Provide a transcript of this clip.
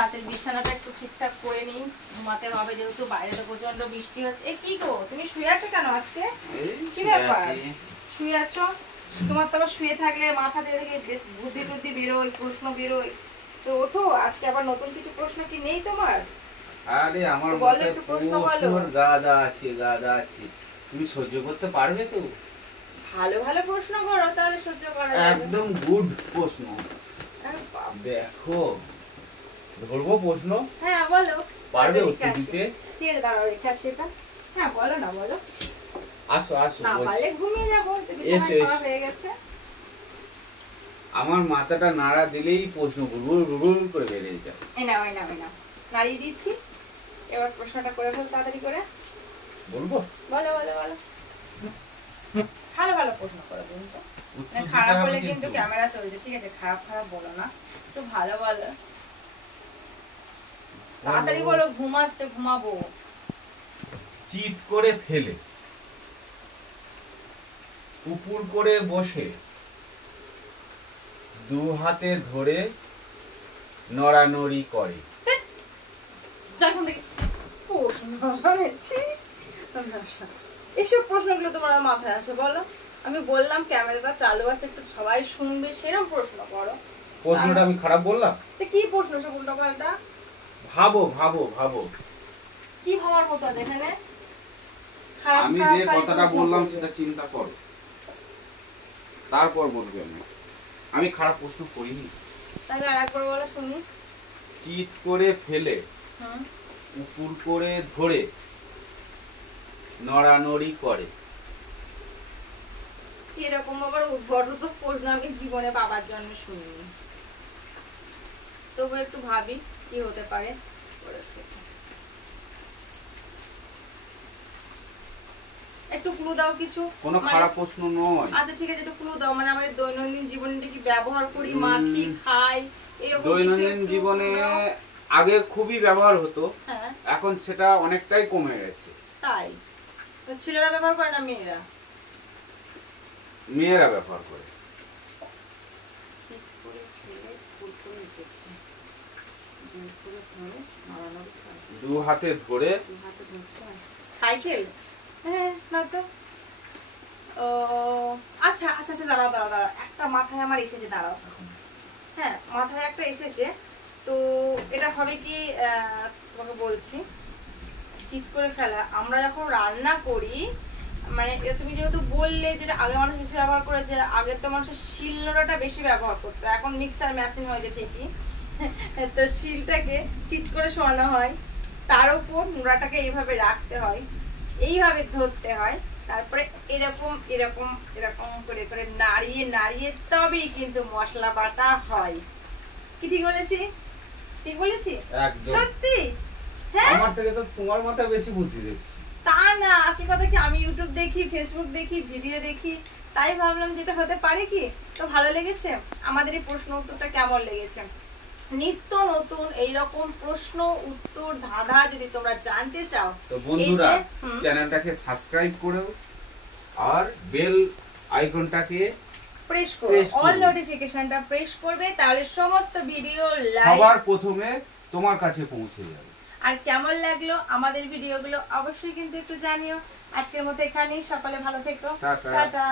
রাতের বিছানাটা একটু ঠিকঠাক করে নিই, ঘুমাতে হবে যেহেতু বাইরে তো প্রচন্ড বৃষ্টি হচ্ছে। এ কি গো, তুমি শুয়ে আছো কেন আজকে? কি ব্যাপার, শুয়ে আছো? তোমার তো আবার শুয়ে থাকলে মাথা থেকে বেশ বুদ্ধি টুদ্ধি বেরোয়, প্রশ্ন বেরোয়। তো ওঠো, আজকে আবার নতুন কিছু প্রশ্ন কি নেই তোমার? আরে আমার মাথায় প্রশ্নর গাদা আছে, গাদা আছে। তুমি সহ্য করতে পারবে তো? ভালো ভালো প্রশ্ন করো, তাহলে সহ্য করা যাবে। একদম গুড প্রশ্ন। দেখো, ধরবো প্রশ্ন? হ্যাঁ বলো। পারবে উত্তর দিতে? ঠিক আছে, দাঁড়াও রেখে আসি এটা। হ্যাঁ বলো না, বলো। আসো আসো। না পারলে ঘুমিয়ে যাবো, বিছানায় খাওয়া হয়ে গেছে। আমার মাথাটা নাড়া দিলেই প্রশ্ন গুড়গুড় করে বেরিয়ে যায়। এই নাও, এই নাও, এই নাও, নাড়িয়ে দিচ্ছি। এবার প্রশ্নটা করে ফেল তাড়াতাড়ি করে। বলবো? বলো বলো বলো। ভালো ভালো প্রশ্ন করো কিন্তু, খারাপ হলে কিন্তু ক্যামেরা চলছে, ঠিক আছে? খারাপ খারাপ বলো না, একটু ভালো বলো। তাড়াতাড়ি বলো, ঘুম আসছে, ঘুমাবো। চিৎ করে ফেলে, উপর করে বসে, দু হাতে ধরে নড়ানড়ি করে। এসব প্রশ্নগুলো তোমার মাথায় আসে বলো? আমি বললাম ক্যামেরাটা চালু আছে, একটু সবাই শুনবে, সেরকম প্রশ্ন করো। প্রশ্নটা আমি খারাপ বললাম? কি প্রশ্ন সব উল্টো পাল্টা? ভাবো ভাবো ভাবো। কি ভাবার মতো আছে এখানে? আমি যে কথাটা বললাম সেটা চিন্তা করো, তারপর বলবে। আমি খারাপ প্রশ্ন করিনি। তাহলে আরেকবার বলো শুনি। চিৎ করে ফেলে, উপর করে ধরে নড়ানড়ি করে। এরকম আবার উদ্ভট প্রশ্ন আমি জীবনে বাবার জন্মে শুনিনি। তবু একটু ভাবি কি হতে পারে। একটু ক্লু দাও কিছু। কোনো খারাপ প্রশ্ন নয়। আচ্ছা ঠিক আছে, একটু ক্লু দাও। মানে আমাদের দৈনন্দিন জীবনে কি ব্যবহার করি, মাখি, খাই, এরকম দৈনন্দিন জীবনে আগে খুবই ব্যবহার হতো, এখন সেটা অনেকটাই কমে গেছে। তাই? ছেলেরা ব্যবহার করে না মেয়েরা? মেয়েরা ব্যবহার করে। দু হাতে ধরে। সাইকেল? হ্যাঁ না তো। ও আচ্ছা আচ্ছা আচ্ছা, দাঁড়াও দাঁড়াও দাঁড়াও, একটা মাথায় আমার এসেছে, দাঁড়াও। হ্যাঁ মাথায় একটা এসেছে। তো এটা হবে কি, তোমাকে বলছি। চিৎ করে ফেলা, আমরা যখন রান্না করি, মানে তুমি যেহেতু বললে যেটা আগে মানুষ বেশি ব্যবহার করেছে, আগে তো মানুষের শিলনোড়াটা বেশি ব্যবহার করতো, এখন মিক্সার মেশিন হয়েছে ঠিকই। তো শিলটাকে চিৎ করে শোয়ানো হয়, তার উপর নোড়াটাকে এইভাবে রাখতে হয়, এইভাবে ধরতে হয়, তারপরে এরকম এরকম এরকম করে করে নাড়িয়ে নাড়িয়ে তবেই কিন্তু মশলা বাটা হয়। কি ঠিক বলেছি? ঠিক বলেছি? একদম সত্যি? হ্যাঁ, আমার থেকে তো তোমার মাথায় বেশি বুদ্ধি দেখছি। তা না, আসল কথা কি, আমি ইউটিউব দেখি, ফেসবুক দেখি, ভিডিও দেখি, তাই ভাবলাম যেটা হতে পারে কি। তো ভালো লেগেছে আমাদের এই প্রশ্ন উত্তরটা? কেমন লেগেছে? নিত্য নতুন এইরকম প্রশ্ন উত্তর ধাঁধা যদি তোমরা জানতে চাও, তো বন্ধুরা চ্যানেলটাকে সাবস্ক্রাইব করো আর বেল আইকনটাকে প্রেস করো, অল নোটিফিকেশনটা প্রেস করবে, তাহলে সমস্ত ভিডিও সবার প্রথমে তোমার কাছে পৌঁছে যাবে। আর কেমন লাগলো আমাদের ভিডিওগুলো অবশ্যই কিন্তু একটু জানিও। আজকের মতো এখানেই, সকালে ভালো থেকো, টাটা।